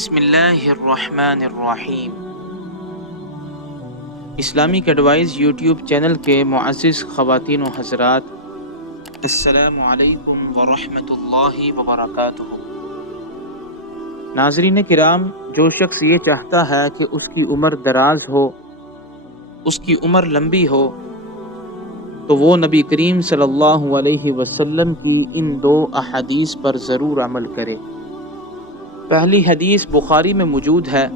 بسم اللہ الرحمن الرحیم۔ اسلامک ایڈوائز یوٹیوب چینل کے معزز خواتین و حضرات، السلام علیکم ورحمۃ اللہ وبرکاتہ۔ ناظرین کرام، جو شخص یہ چاہتا ہے کہ اس کی عمر دراز ہو، اس کی عمر لمبی ہو، تو وہ نبی کریم صلی اللہ علیہ وسلم کی ان دو احادیث پر ضرور عمل کرے۔ پہلی حدیث بخاری میں موجود ہے۔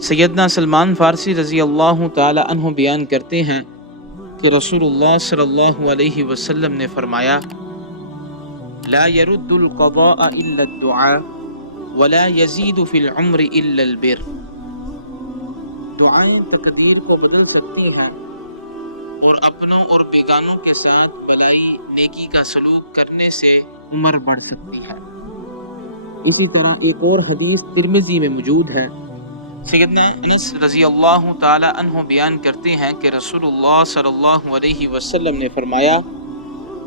سیدنا سلمان فارسی رضی اللہ تعالی عنہ بیان کرتے ہیں کہ رسول اللہ صلی اللہ علیہ وسلم نے فرمایا، لا يرد القضاء الا الدعاء ولا يزيد في العمر الا البر۔ دعائیں تقدیر کو بدل سکتی ہیں اور اپنوں اور بیگانوں کے ساتھ بھلائی نیکی کا سلوک کرنے سے عمر بڑھ سکتی ہے۔ اسی طرح ایک اور حدیث ترمذی میں موجود ہے۔ سیدنا انس رضی اللہ تعالی عنہ بیان کرتے ہیں کہ رسول اللہ صلی اللہ علیہ وسلم نے فرمایا،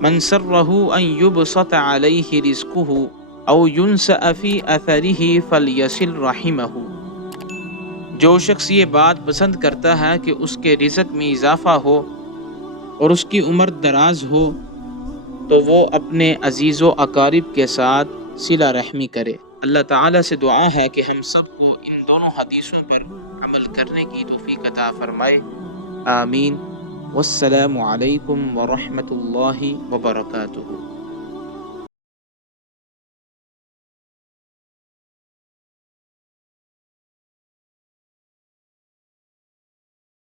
من سرہ ان یبسط علیہ رزقہ او ینسأ فی اثرہ فلیصل رحمہ۔ جو شخص یہ بات پسند کرتا ہے کہ اس کے رزق میں اضافہ ہو اور اس کی عمر دراز ہو، تو وہ اپنے عزیز و اقارب کے ساتھ صلہ رحمی کرے۔ اللہ تعالیٰ سے دعا ہے کہ ہم سب کو ان دونوں حدیثوں پر عمل کرنے کی توفیق عطا فرمائے، آمین۔ والسلام علیکم ورحمۃ اللہ وبرکاتہ۔